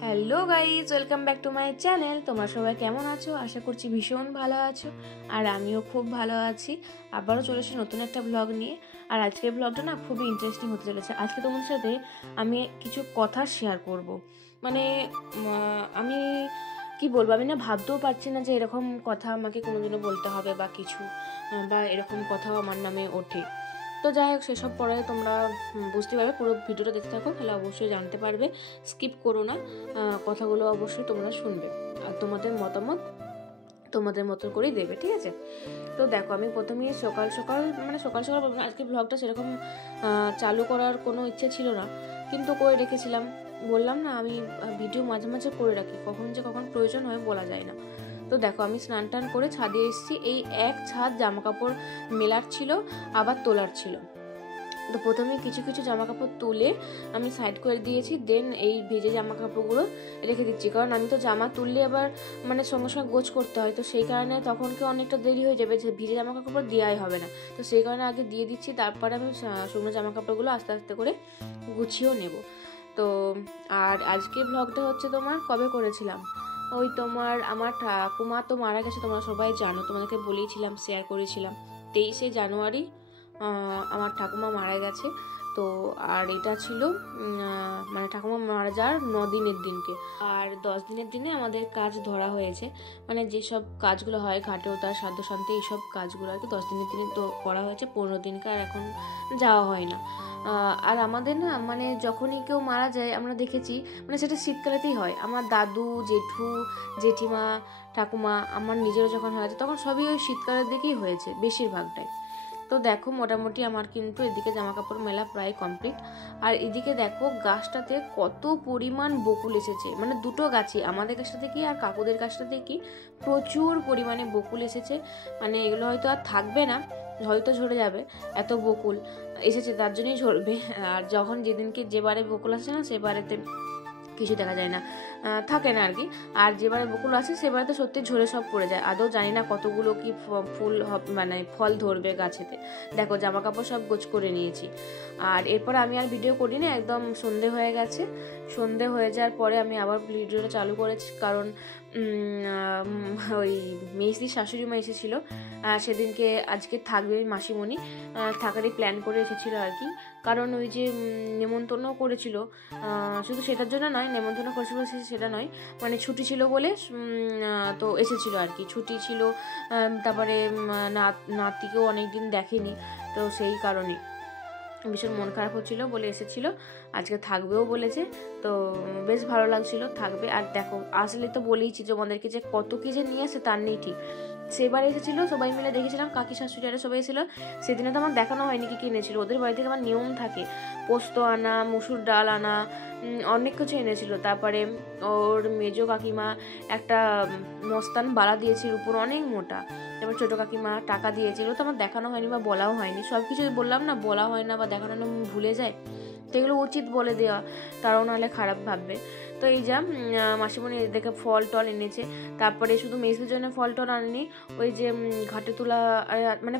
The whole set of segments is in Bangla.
Hello guys, welcome back to my channel. তোমরা সবাই কেমন আছো? আশা করছি ভীষণ ভালো আছো, আর আমিও খুব ভালো আছি। আবারও চলেছি নতুন একটা ব্লগ নিয়ে। আর আজকের ব্লগটা না খুবই ইন্টারেস্টিং হতে চলেছে। আজকে তোমাদের সাথে আমি কিছু কথা শেয়ার করব। মানে আমি কি বলবো, আমি না ভাবতেও পারছি না যে এরকম কথা আমাকে কোনোদিনও বলতে হবে বা কিছু, বা এরকম কথাও আমার নামে ওঠে। তো যাই হোক, সেসব পরে তোমরা বুঝতে পারবে। পুরো ভিডিওটা দেখতে থাকো, তাহলে অবশ্যই জানতে পারবে। স্কিপ করো না, কথাগুলো অবশ্যই তোমরা শুনবে আর তোমাদের মতামত তোমাদের মতো করেই দেবে, ঠিক আছে? তো দেখো, আমি প্রথমেই সকাল সকাল আজকে ব্লগটা সেরকম চালু করার কোনো ইচ্ছে ছিল না, কিন্তু করে রেখেছিলাম। বললাম না, আমি ভিডিও মাঝে মাঝে করে রাখি, কখন প্রয়োজন হয় বলা যায় না। তো দেখো, আমি স্নান টান করে ছাদে এসেছি। এই এক ছাদ জামা কাপড় মেলার ছিল, আবার তোলার ছিল। তো প্রথমে কিছু কিছু জামা কাপড় তুলে আমি সাইড করে দিয়েছি, দেন এই ভেজে জামা কাপড়গুলো রেখে দিচ্ছি। কারণ আমি তো জামা তুললে আবার সঙ্গে সঙ্গে গোছ করতে হয়, তো সেই কারণে তখন কি অনেকটা দেরি হয়ে যাবে, যে ভিজে জামা কাপড় দেওয়াই হবে না। তো সেই কারণে আগে দিয়ে দিচ্ছি, তারপরে আমি শুকনো জামা কাপড়গুলো আস্তে আস্তে করে গুছিয়েও নেব। তো আর আজকে ব্লগটা হচ্ছে তোমার কবে করেছিলাম, ওই তোমার আমার ঠাকুমা তো মারা গেছে, তোমরা সবাই জানো, তোমাদেরকে বলেইছিলাম, শেয়ার করেছিলাম। 23শে জানুয়ারি আমার ঠাকুমা মারা গেছে। তো আর এটা ছিল ঠাকুমা মারা যাওয়ার 9 দিনের দিনকে। আর 10 দিনের দিনে আমাদের কাজ ধরা হয়েছে, যেসব কাজগুলো হয় ঘাটে ওঠার শ্রাদ্ধ শান্তি, এইসব কাজগুলো আর কি 10 দিনের দিনে তো করা হয়েছে। 15 দিনকে আর এখন যাওয়া হয় না। আর আমাদের না যখনই কেউ মারা যায় আমরা দেখেছি, সেটা শীতকালেতেই হয়। আমার দাদু, জেঠু, জেঠিমা, ঠাকুমা, আমার নিজেরও যখন হয়েছে তখন সবই ওই শীতকালের দিকেই হয়েছে বেশিরভাগটাই। তো দেখো, মোটামুটি আমার কিন্তু এদিকে জামা কাপড় মেলা প্রায় কমপ্লিট। আর এদিকে দেখো, গাছটাতে কত পরিমাণ বকুল এসেছে, দুটো গাছই, আমাদের গাছটাতে কি আর কাকুদের গাছটাতে কি, প্রচুর পরিমাণে বকুল এসেছে। এগুলো হয়তো আর থাকবে না, হয়তো ঝরে যাবে, এত বকুল এসেছে, তার জন্যই ঝরবে। আর যখন যেদিনকে যেবারে বকুল আসে না, সেবারেতে কিছু দেখা যায় না, থাকে না আর কি। আর যেবারে বকুল আছে সেবারে তো সত্যি ঝরে সব পড়ে যায়। আদৌ জানি না কতগুলো কি ফুল ফল ধরবে গাছেতে। দেখো, জামা কাপড় সব গোছ করে নিয়েছি। আর এরপর আমি আর ভিডিও করি না, একদম সন্ধে হয়ে গেছে। সন্ধে হয়ে যাওয়ার পরে আমি আবার ভিডিওটা চালু করেছি, কারণ ওই মেজদির শাশুড়ি মা এসেছিলো সেদিনকে। আজকে থাকবে মাসিমণি, থাকারই প্ল্যান করে এসেছিলো আর কি। কারণ ওই যে নেমন্তন্ন করেছিল, শুধু সেটার জন্য নয়, নেমন্তন্ন করেছিল সেটা নয়, ছুটি ছিল বলে তো এসেছিলো আর কি, ছুটি ছিল। তারপরে নাতিকেও অনেকদিন দেখেনি, তো সেই কারণে ভীষণ মন খারাপ হচ্ছিলো বলে এসেছিলো। আজকে থাকবেও বলেছে, তো বেশ ভালো লাগছিল, থাকবে। আর দেখো, আসলে তো বলেইছি তোমাদেরকে যে কত কি যে নিয়ে আসে তার নেই ঠিক। সেবার এসেছিল, সবাই মিলে দেখেছিলাম, কাকি শাশুড়ি আরে সবাই এসেছিল। সেদিনে তো আমার দেখানো হয়নি কি এনেছিল। ওদের বাড়ি থেকে আমার নিয়ম থাকে পোস্ত আনা, মুসুর ডাল আনা, অনেক কিছু এনেছিল। তারপরে ওর মেজো কাকিমা একটা মস্তান বালা দিয়েছিল, উপর অনেক মোটা। তারপর ছোটো কাকিমা টাকা দিয়েছিল, তো আমার দেখানো হয়নি বা বলাও হয়নি। সব কিছু বললাম না, বলা হয় না বা দেখানো না, ভুলে যায়। তো এগুলো উচিত বলে দেওয়া, তারাও নাহলে খারাপ ভাববে। তো এই যা মাসিমণি দেখে ফল টল এনেছে। তারপরে শুধু মেয়েদের জন্য ফল টল আনেনি, ওই যে ঘাটে তোলা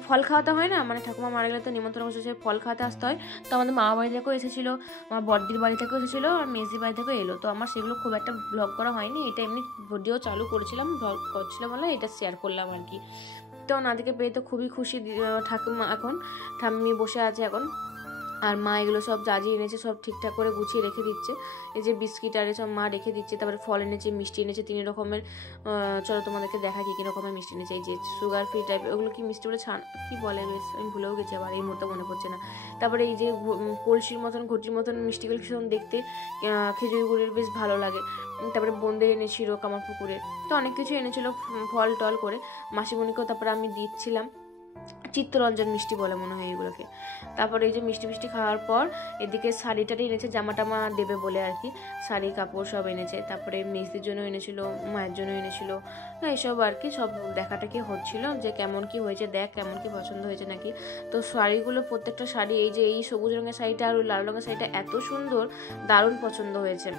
ফল খাওয়াতে হয় না, ঠাকুমা মারা গেলে তো নিমন্ত্রণ করছে, ফল খাওয়াতে আসতে হয়। তো আমাদের মামা বাড়ি থেকেও এসেছিলো, আমার বড়দির বাড়ি থেকেও এসেছিলো, আর মেজদির বাড়ি থেকেও এলো। তো আমার সেগুলো খুব একটা ব্লগ করা হয়নি, এটা এমনি ভিডিও চালু করেছিলাম, ব্লগ করছিলাম বলে এটা শেয়ার করলাম আর কি। তো নাদিকে পেয়ে তো খুবই খুশি ঠাকুমা। এখন ঠাম্মি বসে আছে এখন, আর মা এগুলো সব জাজিয়ে এনেছে, সব ঠিকঠাক করে গুছিয়ে রেখে দিচ্ছে। এই যে বিস্কিট আর সব মা রেখে দিচ্ছে। তারপরে ফল এনেছে, মিষ্টি এনেছে 3 রকমের। চলো তোমাদেরকে দেখা কী রকমের মিষ্টি এনেছে। এই যে সুগার ফ্রি টাইপ, ওগুলো কি মিষ্টি বলে কি বলে, বেশ আমি ভুলেও গেছি, আবার এই মুহূর্তে মনে পড়ছে না। তারপরে এই যে কলসির মতন, ঘটির মতন মিষ্টিগুলো ভীষণ দেখতে, খেজুরি গুড়ের, বেশ ভালো লাগে। তারপরে বোঁদে এনেছিল কামারপুকুরের, তো অনেক কিছু এনেছিল ফল টল করে মাসিমণিকেও। তারপরে আমি দিচ্ছিলাম চিত্তরঞ্জন মিষ্টি বলে মনে হয় এগুলোকে। তারপরে এই যে মিষ্টি খাওয়ার পর এদিকে শাড়ি টাড়ি এনেছে, জামা টামা দেবে বলে আর কি, শাড়ি কাপড় সব এনেছে। তারপরে মেজদির জন্য এনেছিল, মায়ের জন্য এনেছিল, এসব আর কি। সব দেখাটাকি হচ্ছিল যে কেমন কি হয়েছে, দেখ কেমন কি পছন্দ হয়েছে নাকি। তো শাড়িগুলো, প্রত্যেকটা শাড়ি, এই যে এই সবুজ রঙের শাড়িটা আর ওই লাল রঙের শাড়িটা এত সুন্দর, দারুণ পছন্দ হয়েছে,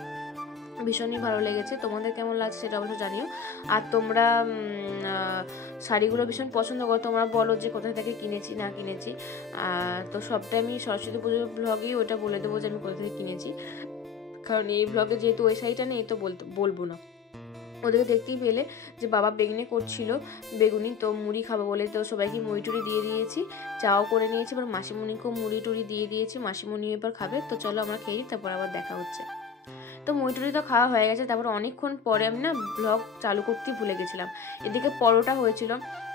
ভীষণই ভালো লেগেছে। তোমাদের কেমন লাগছে সেটা অবশ্যই জানিও। আর তোমরা শাড়িগুলো ভীষণ পছন্দ করো, তোমরা বলো যে কোথা থেকে কিনেছি না কিনেছি। তো সবটাই আমি সরস্বতী পুজোর ব্লগেই ওটা বলে দেবো যে আমি কোথা থেকে কিনেছি। কারণ এই ব্লগে যেহেতু ওই শাড়িটা নেই তো বলবো না। ওদেরকে দেখতেই পেলে যে বাবা বেগুনি করছিল, বেগুনি তো মুড়ি খাবো বলে তো সবাইকে মুড়ি টুড়ি দিয়ে দিয়েছি, চাও করে নিয়েছি, এবার মাসিমণিকেও মুড়ি টুড়ি দিয়ে দিয়েছি, মাসিমণি এবার খাবে। তো চলো আমরা খেয়ে তারপর আবার দেখা হচ্ছে। তো মুড়ি টুড়ি তো খাওয়া হয়ে গেছে, তারপর অনেকক্ষণ পরে আমি না ব্লগ চালু করতেই ভুলে গেছিলাম। এদিকে পরোটা হয়েছিল,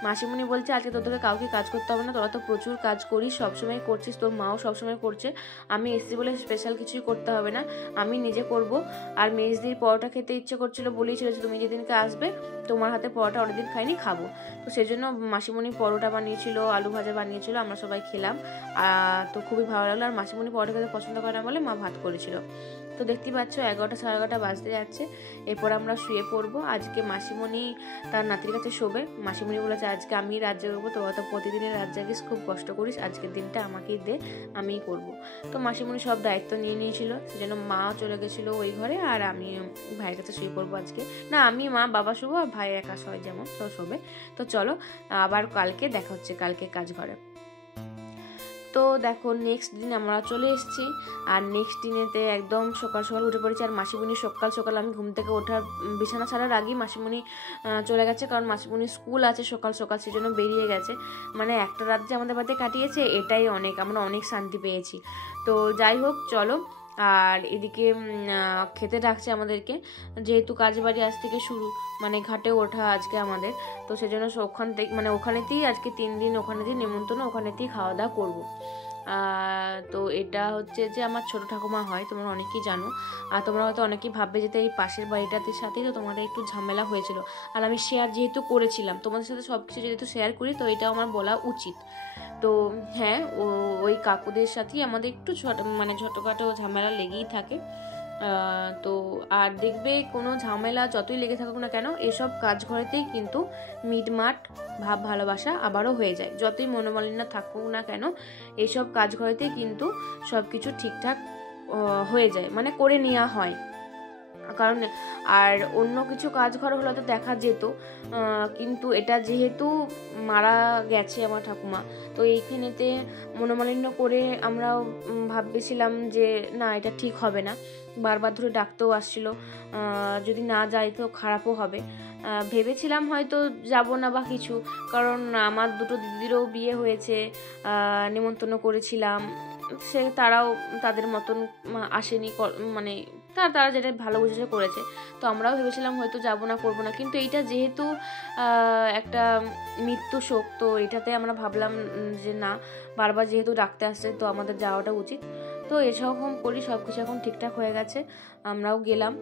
মাসিমণি বলছে আজকে তোদেরকে কাউকে কাজ করতে হবে না, তোরা তো প্রচুর কাজ করিস, সবসময় করছিস, তোর মাও সবসময় করছে, আমি এসছি বলে স্পেশাল কিছুই করতে হবে না, আমি নিজে করব। আর মেজদির পরোটা খেতে ইচ্ছে করছিলো, বলেইছিল যে তুমি যেদিনকে আসবে তোমার হাতে পরোটা অনেকদিন খাইনি, খাবো। তো সেই জন্য মাসিমণি পরোটা বানিয়েছিল, আলু ভাজা বানিয়েছিল, আমরা সবাই খেলাম। তো খুবই ভালো লাগলো। আর মাসিমণি পরোটা খেতে পছন্দ করে না বলে মা ভাত করেছিল। তো দেখতেই পাচ্ছ 11টা সাড়ে 11টা বাজতে যাচ্ছে, এরপর আমরা শুয়ে পড়বো। আজকে মাসিমণি তার নাতির কাছে শোবে। মাসিমণি বলেছে আজকে আমি রাত জাগবো, তো অত প্রতিদিনের রাত জাগিস, খুব কষ্ট করিস, আজকের দিনটা আমাকেই দে, আমিই করবো। তো মাসিমণি সব দায়িত্ব নিয়ে নিয়েছিল, সেজন্য মা চলে গেছিলো ওই ঘরে, আর আমি ভাইয়ের কাছে শুয়ে পড়বো আজকে। না, আমি মা বাবা শোবো, আর ভাই একা হয় যেমন তো শোবে। তো চলো আবার কালকে দেখা হচ্ছে, কালকে কাজ ঘরে। তো দেখো নেক্সট দিন আমরা চলে এসেছি, আর নেক্সট দিনেতে একদম সকাল সকাল উঠে পড়েছি। আর মাসিমণি সকাল সকাল আমি ঘুম থেকে ওঠার বিছানা ছাড়ার আগেই মাসিমণি চলে গেছে, কারণ মাসিমণির স্কুল আছে সকাল সকাল, সেই জন্য বেরিয়ে গেছে। মানে একটা রাত যে আমাদের বাড়িতে কাটিয়েছে এটাই অনেক, আমরা অনেক শান্তি পেয়েছি। তো যাই হোক চলো, আর এদিকে খেতে ডাকছে আমাদেরকে, যেহেতু কাজ বাড়ি আজ থেকে শুরু, মানে ঘাটে ওঠা আজকে আমাদের, তো সেজন্য ওখান থেকে মানে ওখানেতেই আজকে 3 দিন ওখানেতেই নেমন্তন্ন, ওখানেতেই খাওয়া দাওয়া করবো। তো এটা হচ্ছে যে আমার ছোট ঠাকুমা হয়, তোমরা অনেকেই জানো। আর তোমরা হয়তো অনেকেই ভাববে যে এই পাশের বাড়িটাতে সাথেই তো তোমাদের একটু ঝামেলা হয়েছিল, আর আমি শেয়ার যেহেতু করেছিলাম তোমাদের সাথে সব কিছু যেহেতু শেয়ার করি, তো এটা আমার বলা উচিত। তো হ্যাঁ, ওই কাকুদের সাথেই আমাদের একটু ছোটোখাটো ঝামেলা লেগেই থাকে। তো আর দেখবে কোনো ঝামেলা যতই লেগে থাকুক না কেন, এসব কাজ ঘরেতেই কিন্তু মিটমাট ভাব ভালোবাসা আবারও হয়ে যায়। যতই মনোমালিন্য থাকুক না কেন, এইসব কাজ ঘরেতেই কিন্তু সব কিছু ঠিকঠাক হয়ে যায়, মানে করে নেওয়া হয়। কারণ আর অন্য কিছু কাজ ঘর হলে তো দেখা যেত, কিন্তু এটা যেহেতু মারা গেছে আমার ঠাকুমা, তো এইখানেতে মনোমালিন্য করে আমরা ভাবছিলাম যে না এটা ঠিক হবে না, বারবার ধরে ডাকতেও আসছিল, যদি না যাই তো খারাপও হবে। ভেবেছিলাম হয়তো যাব না বা কিছু, কারণ আমার দুটো দিদিরও বিয়ে হয়েছে, নিমন্ত্রণ করেছিলাম, তারাও তাদের মতন আসেনি, মানে তারা যেটা ভালো বুঝেছে করেছে। তো আমরাও ভেবেছিলাম হয়তো যাবো না, করবো না, কিন্তু এইটা যেহেতু একটা মৃত্যু শোক, তো এটাতে আমরা ভাবলাম যে না, বারবার যেহেতু ডাকতে আসছে তো আমাদের যাওয়াটা উচিত। তো এসব করি, সব কিছু এখন ঠিকঠাক হয়ে গেছে, আমরাও গেলাম,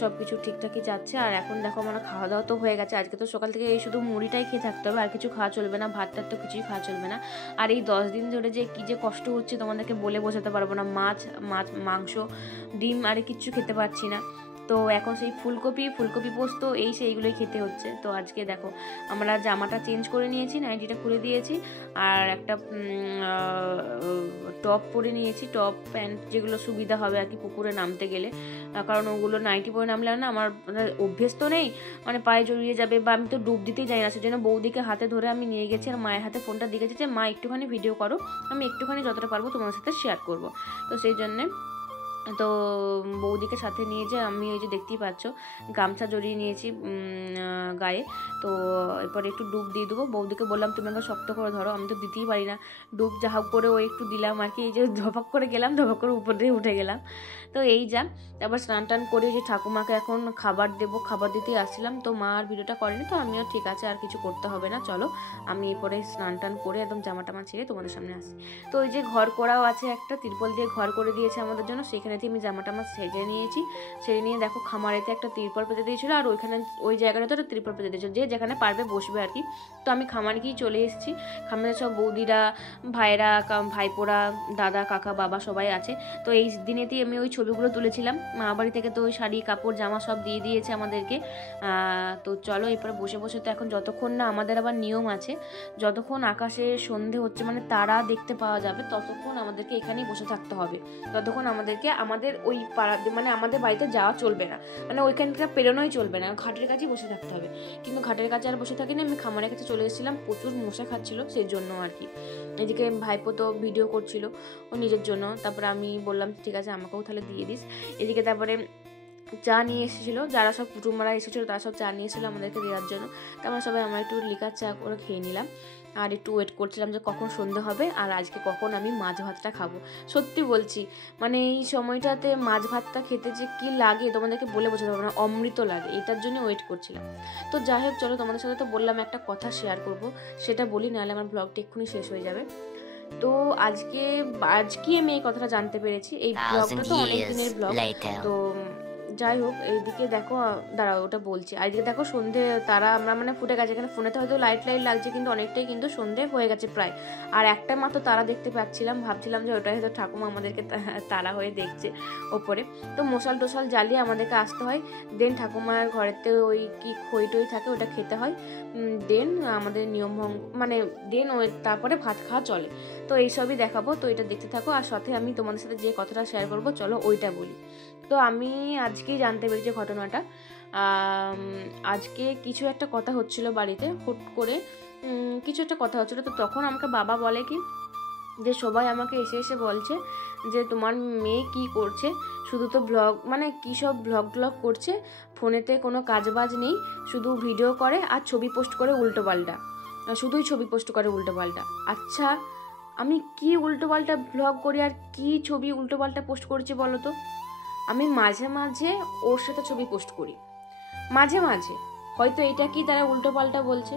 সব কিছু ঠিকঠাকই যাচ্ছে। আর এখন দেখো আমার খাওয়া দাওয়া তো হয়ে গেছে, আজকে তো সকাল থেকে এই শুধু মুড়িটাই খেয়ে থাকতে হবে, আর কিছু খাওয়া চলবে না, ভাত টাত তো কিছুই খাওয়া চলবে না। আর এই 10 দিন ধরে যে কী যে কষ্ট হচ্ছে তোমাদেরকে বলে বোঝাতে পারবো না, মাছ মাংস ডিম আর কিচ্ছু খেতে পারছি না। তো এখন সেই ফুলকপি পোস্ত সেইগুলোই খেতে হচ্ছে। তো আজকে দেখো আমরা জামাটা চেঞ্জ করে নিয়েছি, নাইটিটা খুলে দিয়েছি, আর একটা টপ পরে নিয়েছি, টপ প্যান্ট যেগুলো সুবিধা হবে আর কি পুকুরে নামতে গেলে, কারণ ওগুলো নাইটি পরে নামলে না আমার অভ্যেস তো নেই, মানে পায়ে জড়িয়ে যাবে, বা আমি তো ডুব দিতেই যাই না, সেজন্য বৌদিকে হাতে ধরে আমি নিয়ে গেছি, আর মায়ের হাতে ফোনটা দিয়ে গেছি যে মা একটুখানি ভিডিও করো, আমি একটুখানি যতটা পারবো তোমার সাথে শেয়ার করব। তো সেই জন্যে তো বৌদিকে সাথে নিয়ে যে আমি ওই যে দেখতেই পাচ্ছ গামছা জড়িয়ে নিয়েছি গায়ে। তো এরপরে একটু ডুব দিয়ে দেবো, বৌদিকে বললাম তুমি আমাকে শক্ত করে ধরো, আমি তো দিতেই পারি না ডুব, যা হোক করে ওই একটু দিলাম আর কি, এই যে ধপাক করে গেলাম, ধপাক করে উপর দিয়ে উঠে গেলাম। তো এই যা, তারপর স্নান টান করে যে ঠাকুমাকে এখন খাবার দেবো, খাবার দিতেই আসছিলাম, তো মা আর ভিডিওটা করেনি, তো আমিও ঠিক আছে আর কিছু করতে হবে না, চলো আমি এরপরে স্নান টান করে একদম জামা টামা ছেড়ে তোমাদের সামনে আসি। তো ওই যে ঘর করাও আছে, একটা তিরপল দিয়ে ঘর করে দিয়েছে আমাদের জন্য, সেখানেতে আমি জামা টামা সেরে নিয়েছি, সেরে নিয়ে দেখো খামারেতে একটা তিরপল পেতে দিয়েছিলো, আর ওইখানে ওই জায়গাটাতে একটা তিরপল পেতে দিয়েছিল, যে যেখানে পারবে বসবে আর কি। তো আমি খামারে গিয়ে চলে এসেছি, খামারে সব বৌদিরা, ভাইরা, ভাইপোরা, দাদা, কাকা, বাবা সবাই আছে। তো এই দিনেতেই আমি ওই ছবিগুলো তুলেছিলাম, মা বাড়ি থেকে তো ওই শাড়ি কাপড় জামা সব দিয়ে দিয়েছে আমাদেরকে। তো চলো এরপরে বসে বসে, তো এখন যতক্ষণ না আমাদের আবার নিয়ম আছে, যতক্ষণ আকাশে সন্ধে হচ্ছে মানে তারা দেখতে পাওয়া যাবে, ততক্ষণ আমাদেরকে এখানেই বসে থাকতে হবে, ততক্ষণ আমাদেরকে আমাদের ওই পাড়া মানে আমাদের বাড়িতে যাওয়া চলবে না, মানে ওইখানটা পেরোনোই চলবে না, ঘাটের কাছেই বসে থাকতে হবে। কিন্তু ঘাটের কাছে আর বসে থাকিনি, আমি খামারের কাছে চলে এসেছিলাম, প্রচুর মশা খাচ্ছিল সেই জন্য আর কি। এদিকে ভাইপো তো ভিডিও করছিল ও নিজের জন্য, তারপরে আমি বললাম ঠিক আছে আমাকেও তাহলে দিয়ে দিস। এদিকে তারপরে চা নিয়ে এসেছিলো, যারা সব কুটুমরা এসেছিলো তারা সব চা নিয়ে এসেছিলো আমাদেরকে দেওয়ার জন্য। তো আমরা সবাই আমরা একটু লিকার চা করে খেয়ে নিলাম, আর একটু ওয়েট করছিলাম যে কখন সন্ধ্যে হবে আর আজকে কখন আমি মাছ ভাতটা খাবো। সত্যি বলছি, মানে এই সময়টাতে মাছ ভাতটা খেতে যে কী লাগে তোমাদেরকে বলে বোঝাতে পারবো না, অমৃত লাগে, এটার জন্য ওয়েট করছিলাম। তো যাই হোক চলো, তোমাদের সাথে তো বললাম একটা কথা শেয়ার করব, সেটা বলি, নাহলে আমার ব্লগটা এক্ষুনি শেষ হয়ে যাবে। তো আজকে আমি এই কথাটা জানতে পেরেছি, এই ব্লগটা তো অনেক দিনের ব্লগ। তো যাই হোক, এইদিকে দেখো, দাঁড়াও ওটা বলছি, আর এদিকে দেখো সন্ধে তারা আমরা মানে ফুটে গেছে, এখানে ফোনেতে হয়তো লাইট লাগছে কিন্তু অনেকটাই কিন্তু সন্ধে হয়ে গেছে প্রায়। আর একটা মাত্র তারা দেখতে পাচ্ছিলাম, ভাবছিলাম যে ওটাই হয়তো ঠাকুমা আমাদেরকে তারা হয়ে দেখছে ওপরে। তো মশাল টোশাল জ্বালিয়ে আমাদেরকে আসতে হয়, দেন ঠাকুমার ঘরেতে ওই কি খই টই থাকে ওটা খেতে হয়, দেন আমাদের নিয়ম মানে দেন ওই তারপরে ভাত খাওয়া চলে। তো এইসবই দেখাবো, তো এটা দেখতে থাকো, আর সাথে আমি তোমাদের সাথে যে কথাটা শেয়ার করবো চলো ওইটা বলি। তো আমি আজকেই জানতে পেরেছি ঘটনাটা, আজকে কিছু একটা কথা হচ্ছিল বাড়িতে, হুট করে কিছু একটা কথা হচ্ছিলো। তো তখন আমাকে বাবা বলে কি যে সবাই আমাকে এসে এসে বলছে যে তোমার মেয়ে কি করছে, শুধু তো ব্লগ মানে কী সব ব্লগ করছে, ফোনেতে কোনো কাজবাজ নেই, শুধু ভিডিও করে আর ছবি পোস্ট করে উল্টোপাল্টা, শুধুই ছবি পোস্ট করে উল্টোপাল্টা। আচ্ছা আমি কি উল্টোপাল্টা ব্লগ করি আর কি ছবি উল্টোপাল্টা পোস্ট করছি বলো তো? আমি মাঝে মাঝে ওর সাথে ছবি পোস্ট করি, মাঝে মাঝে হয়তো এটা কি তারা উল্টোপাল্টা বলছে,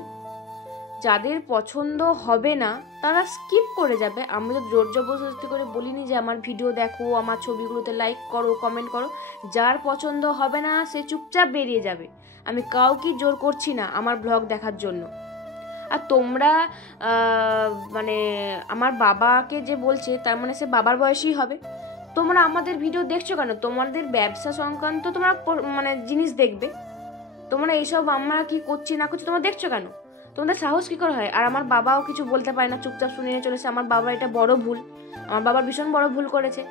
যাদের পছন্দ হবে না তারা স্কিপ করে যাবে। আমি তো জোর জবরদস্তি করে বলিনি যে আমার ভিডিও দেখো, আমার ছবিগুলোতে লাইক করো, কমেন্ট করো, যার পছন্দ হবে না সে চুপচাপ বেরিয়ে যাবে। আমি কাউকে জোর করছি না আমার ব্লগ দেখার জন্য। আর তোমরা মানে আমার বাবাকে যে বলছে তার মানে সে বাবার বয়সই হবে, তোমরা আমাদের ভিডিও দেখছো কেন? তোমাদের ব্যবসা সংক্রান্ত তোমরা মানে জিনিস দেখবে, তোমরা এইসব আমরা কি করছি না করছি তোমরা দেখছো কেন? তোমাদের সাহস কি করে হয়? আর আমার বাবাও কিছু বলতে পারে না, চুপচাপ শুনে নিয়ে চলেছে। আমার বাবা এটা বড় ভুল, আমার বাবা ভীষণ বড় ভুল করেছে।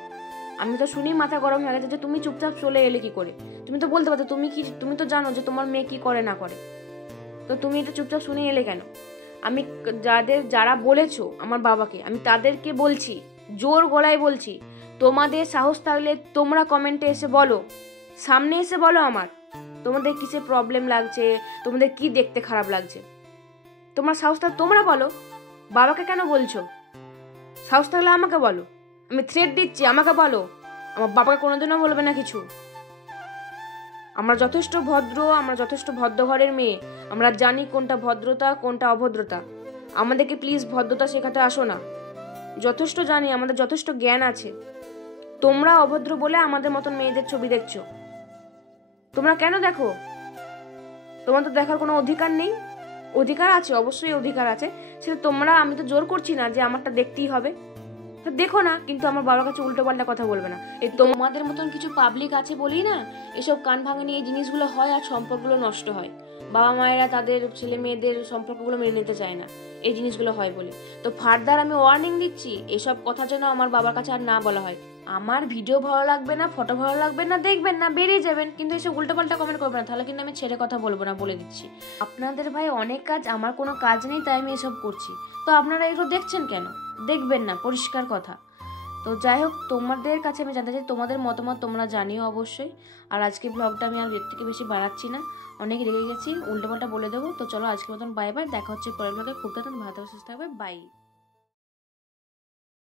আমি তো শুনি মাথা গরম হয়ে গেছে যে তুমি চুপচাপ চলে এলে কি করে? তুমি তো বলতে পারতো, তুমি তো জানো যে তোমার মেয়ে কি করে না করে, তো তুমি এটা চুপচাপ শুনে এলে কেন? আমি যারা বলেছো আমার বাবাকে, আমি তাদেরকে বলছি, জোর গলায় বলছি, তোমাদের সাহস থাকলে তোমরা কমেন্টে এসে বলো, সামনে এসে বলো আমার তোমাদের কিসে প্রবলেম লাগছে, তোমাদের কি দেখতে খারাপ লাগছে। তোমার সাহস থাকলে তোমরা বলো, বাবাকে কেন বলছো? সাহস থাকলে আমাকে বলো, আমি থ্রেট দিচ্ছি, আমাকে বলো, আমার বাবাকে কোনোদিনও বলবে না কিছু। আমরা যথেষ্ট ভদ্র, আমরা যথেষ্ট ভদ্র ঘরের মেয়ে, আমরা জানি কোনটা ভদ্রতা কোনটা অভদ্রতা। আমাদেরকে প্লিজ ভদ্রতা শেখাতে আসো না, যথেষ্ট জানি, আমাদের যথেষ্ট জ্ঞান আছে। তোমরা অভদ্র বলে আমাদের মতন মেয়েদের ছবি দেখছো, তোমরা কেন দেখো? তোমার তো দেখার কোনো অধিকার নেই। অধিকার আছে, অবশ্যই অধিকার আছে, সেটা তোমরা, আমি তো জোর করছি না যে আমারটা দেখতেই হবে, দেখো না, কিন্তু আমার বাবার কাছে উল্টো পাল্টা কথা বলবে না। এই তোমাদের মতন কিছু পাবলিক আছে বলেই না এসব কান ভাঙানি এই জিনিসগুলো হয় আর সম্পর্কগুলো নষ্ট হয়। বাবা মায়েরা তাদের ছেলে মেয়েদের সম্পর্কগুলো মেনে নিতে চায় না, এই জিনিসগুলো হয় বলে। তো ফার্দার আমি ওয়ার্নিং দিচ্ছি, এসব কথা যেন আমার বাবার কাছে আর না বলা হয়। আমার ভিডিও ভালো লাগবে না, ফটো ভালো লাগবে না, দেখবেন না, বেরিয়ে যাবেন, কিন্তু এসব উল্টোপাল্টা কমেন্ট করবেন না, তাহলে কিন্তু আমি ছেড়ে কথা বলবো না, বলে দিচ্ছি। আপনাদের ভাই অনেক কাজ, আমার কোনো কাজ নেই, তাই আমি এসব করছি। তো আপনারা এগুলো দেখছেন কেন? দেখবেন না, পরিষ্কার কথা। তো যাই হোক, তোমাদের কাছে আমি জানতে চাই তোমাদের মতামত তোমরা জানিও অবশ্যই। আর আজকে ব্লগটা আমি আর এর থেকে বেশি বাড়াচ্ছি না, অনেক রেগে গেছি, উল্টোপাল্টা বলে দেবো। তো চলো আজকের মতন বাই বাই, দেখা হচ্ছে পরের ব্লগে। খুব তাড়াতাড়ি ভালো সুস্থ থাকবে, বাই।